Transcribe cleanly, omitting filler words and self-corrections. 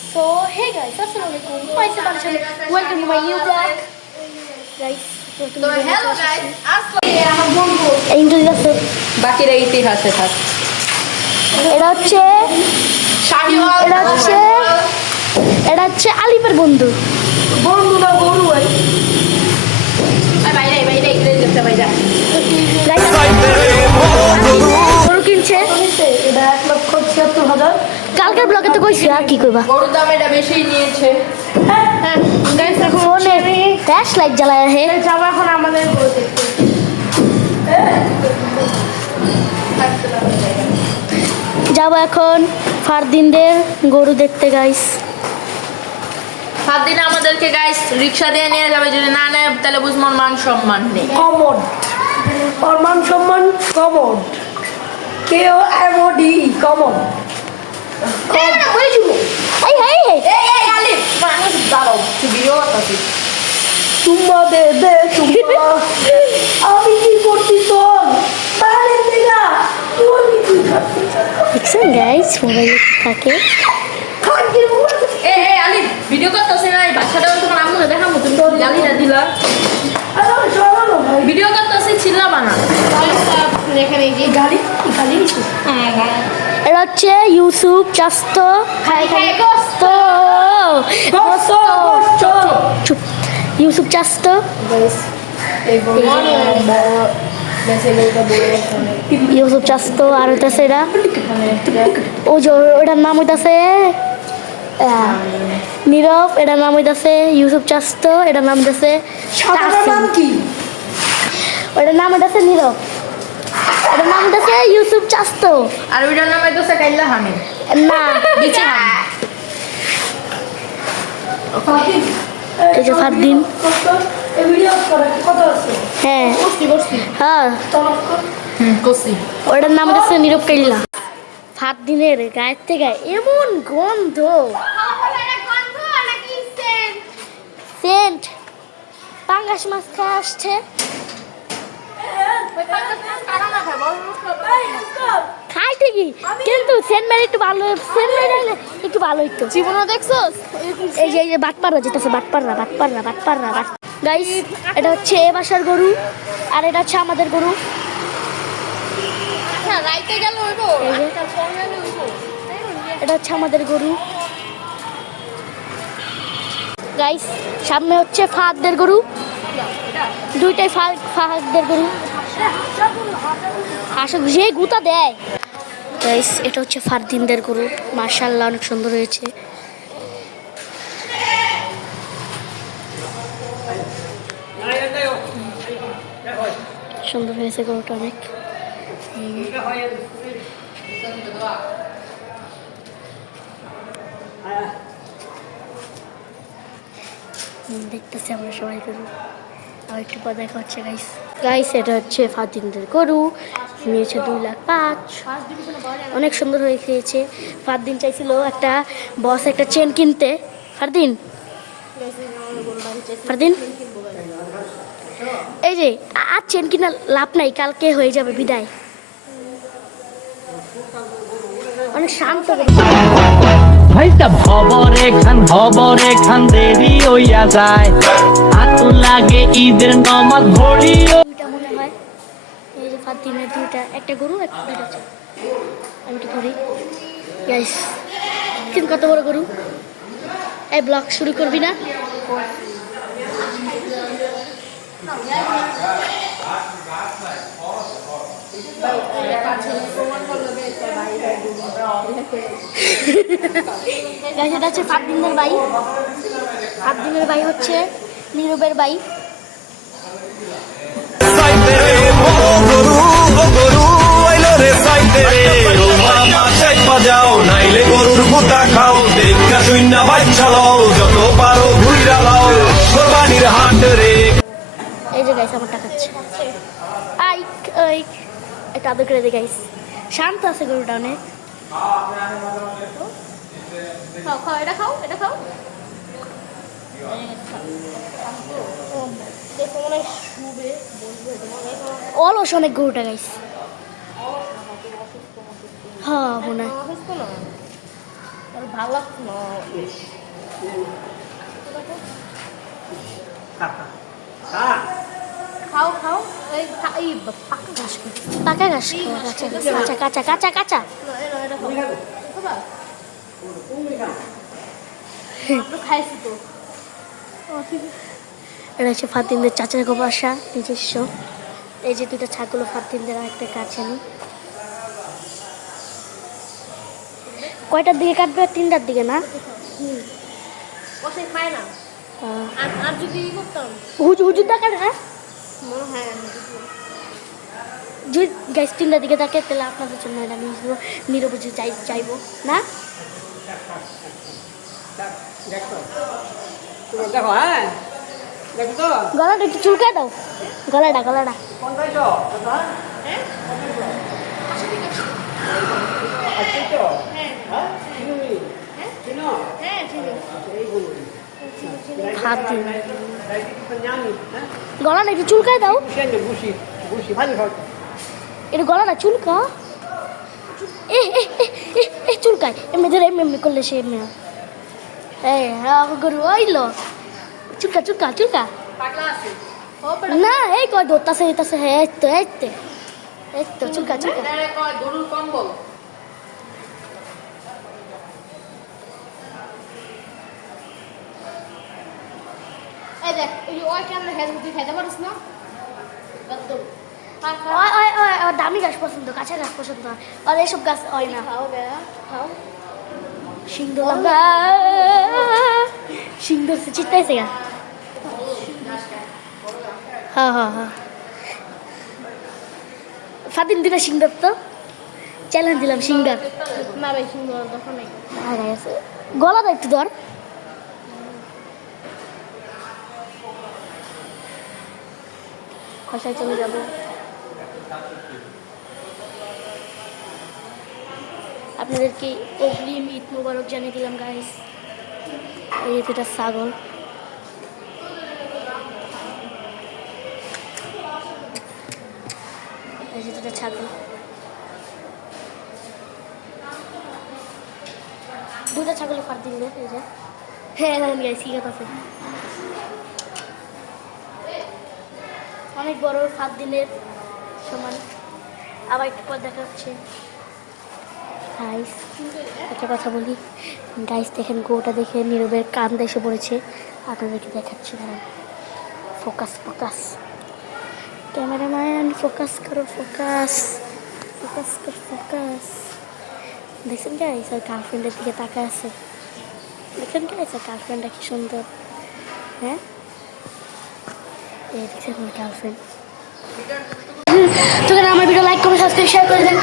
So hey guys, assalamualaikum. Welcome to my new vlog. Guys, welcome to my hello guys. introduction. বাকিরা ইতিহাসে থাক। এটা হচ্ছে শাহিওয়াল। এটা হচ্ছে আলিপের বন্ধু। বন্ধু না গরু ভাই। বাইরে এগুলো দেখতে বাইরে। গরু কিনছে। এটা 1,76,000। কালকের ব্লগে তো কইছি আর কি কইবা। গরুর দাম এটা বেশি নিয়েছে। হ্যাঁ। গাইস এখন ফোনে ফ্ল্যাশ লাইট জ্বালায় হে। যাবো এখন আমাদের গরু দেখতে। যাবো এখন ফারদিনদের গরু দেখতে গাইস। ফারদিন আমাদেরকে গাইস রিকশা দিয়ে নিয়ে যাবে, যদি না নেয় তাহলে বুঝমন মান সম্মান নেই। কমন ওর মান সম্মান কমন KOMOD কমন চুম্মা দে দে চুম্মা আমি কি করছি তোর বাইরে দেখা তুই কি করছিস দেখছেন গাইস মোবাইলে থাকে। আলি ভিডিও করতেছে না, এই বাচ্চাটা তোমার আম্মু দেখাবো, তুমি তো গালিটা দিলা। ভিডিও করতেছে চিল্লাবা না। এখানে এই যে গালি এটা হচ্ছে ইউসুফ চাস্ত চুপ ইউসুফ চাস্ত ইউসুফ চাস্ত আর হইতাছে এটা ও যে ওটার নাম হইতাছে নীরব, এটার নাম হইতাছে ইউসুফ চাস্ত, এটার নাম হইতাছে নাম কি ওটার নাম হইতাছে নীরব, এটার নাম হইতাছে ইউসুফ চাস্ত আর ওইটার নাম হইতাছে কাইলা হামিদ না বিচি এই যে ফারদিন এই ভিডিও করে কত আছে হ্যাঁ হ্যাঁ কোসি ওটার নাম হচ্ছে নীরব কাইল্লা। ফারদিনের গায়ের থেকে এমন গন্ধ, সেন্ট পাঙ্গাস মাছ খাওয়া আসছে। খাই ঠিকই কিন্তু সেন্ট মেরে একটু ভালো, সেন্ট মেরে একটু ভালো হইতো। জীবনও দেখছস? এই যে বাটপাড়া যেতেছে, বাটপাড়া গাইস। এটা হচ্ছে এ বাসার গরু আর এটা হচ্ছে আমাদের গরু। রাইতে গেল হইবো, এটা হচ্ছে আমাদের গরু গাইস। সামনে হচ্ছে ফাহাদদের গরু, দুইটাই ফাহাদদের গরু। আসলে যে গুতা দেয় গাইস, এটা হচ্ছে ফারদিনদের গরু। মাশাআল্লাহ অনেক সুন্দর হয়েছে। সুন্দর হয়েছে গরুটা অনেক। দেখতেছি আমরা সবাই গরু, আর একটু পর দেখা হচ্ছে গাইস। এটা হচ্ছে ফারদিনদের গরু, নিয়েছে 2,05,000। অনেক সুন্দর হয়ে খেয়েছে। ফারদিন চাইছিল একটা বস একটা চেন কিনতে। ফারদিন এই যে আর চেন কিনা লাভ নাই, কালকে হয়ে যাবে বিদায়। অনেক শান্ত ভাইটা খবরে খান দেরি হইয়া যায়, হাতু লাগে ঈদের নামাজ পড়িও। দুইটা মনে হয় এই যে ফারদিনের দুইটা, একটা গরু একটা দুইটা আছে। আমি তো ধরি গাইস, কিন্তু কত বড় গরু। এই ব্লগ শুরু করবি না? এটা হচ্ছে ফারদিনের ভাই, ফারদিনের ভাই হচ্ছে নীরবের ভাই। এই যে গাইস আমার টাকাচ্ছে একটা আদর করে দে গাইস। শান্ত আছে গরুটা অনেক। অলস অনেক গরুটা গাইস। হ্যাঁ মনে হয় ভালো লাগছে না। খাও খাও এই পাকা ঘাস পাকা ঘাস কাঁচা কাঁচা কাঁচা কাঁচা কাঁচা খাইছি তো। এটা হচ্ছে ফাতিনদের চাচার গো বাসা নিজস্ব। এই যে দুটো ছাগল ফাতিনদের একটা কাছে নি। কয়টার দিকে কাটবে? 3টার দিকে না? বসে খায় না। আর যদি করতাম হুজুর দা কাটে না? মনে হয় যদি গাইস 3টার দিকে থাকে তাহলে আপনাদের জন্য এটা নিরবুঝে যাইবো না? দেখো, হ্যাঁ দেখো তো গলাটা একটু চুলকায় দাও, গলাটা গলাটা। কোন পাইছো দাদা? আচ্ছা তো হ্যাঁ চিনো হ্যাঁ ঠিক আছে। এই বলুন ফাতিন রাইতে কি জানি হ্যাঁ গলাটা একটু চুলকায় দাও। বুঝি বুঝি বুঝি ভালো হয় এটা গলাটা চুলকা এ চুলকায় এমনি ধরে এমনি করলে সে এমনি এই গরু ওইলো চুলকা চুলকা চুলকা পাগলা আছে না এই কয় ধরতাছে ধরতাছে হ্যাঁ এই তো চুলকা চুলকা এটা কয় গরুর কম্বল। এই দেখ এই যে ওই কেমন হেজ তুই খাইতে পারিস না একদম ওই ওই ওই ওর দামি গাছ পছন্দ, কাঁচা গাছ পছন্দ আর এইসব গাছ হয় না। খাও বেড়া খাও। সিংহ সিংহ চিত্তাইছে গা। হ্যাঁ হ্যাঁ হ্যাঁ ফাতিন দিলে সিংহ তো চ্যালেঞ্জ দিলাম সিংহ। না ভাই সুন্দর দেখো নাই। গলাটা একটু ধর। বাসায় চলে যাব। আপনাদেরকে অগ্রিম ঈদ মোবারক জানিয়ে দিলাম গাইস। এই দুটা ছাগল এই যে দুটা ছাগল দুটা ছাগলের ফাট দিন এই যে হ্যাঁ গাইস ঠিক আছে। অনেক বড় 7 দিনের সমান। আবার একটু পর দেখা হচ্ছে। গাইস একটা কথা বলি গাইস, দেখেন গোটা দেখে নীরবের কান এসে পড়েছে। আপনাদেরকে দেখাচ্ছি না। ফোকাস ফোকাস ক্যামেরাম্যান ফোকাস করো ফোকাস ফোকাস কর ফোকাস। দেখছেন গাইস আর গার্লফ্রেন্ডের দিকে তাকায় আছে। দেখছেন গাইস আর গার্লফ্রেন্ডটা কি সুন্দর। হ্যাঁ এই দেখছেন আমার গার্লফ্রেন্ড। তো আমার ভিডিও লাইক করে সাবস্ক্রাইব শেয়ার করে দেন।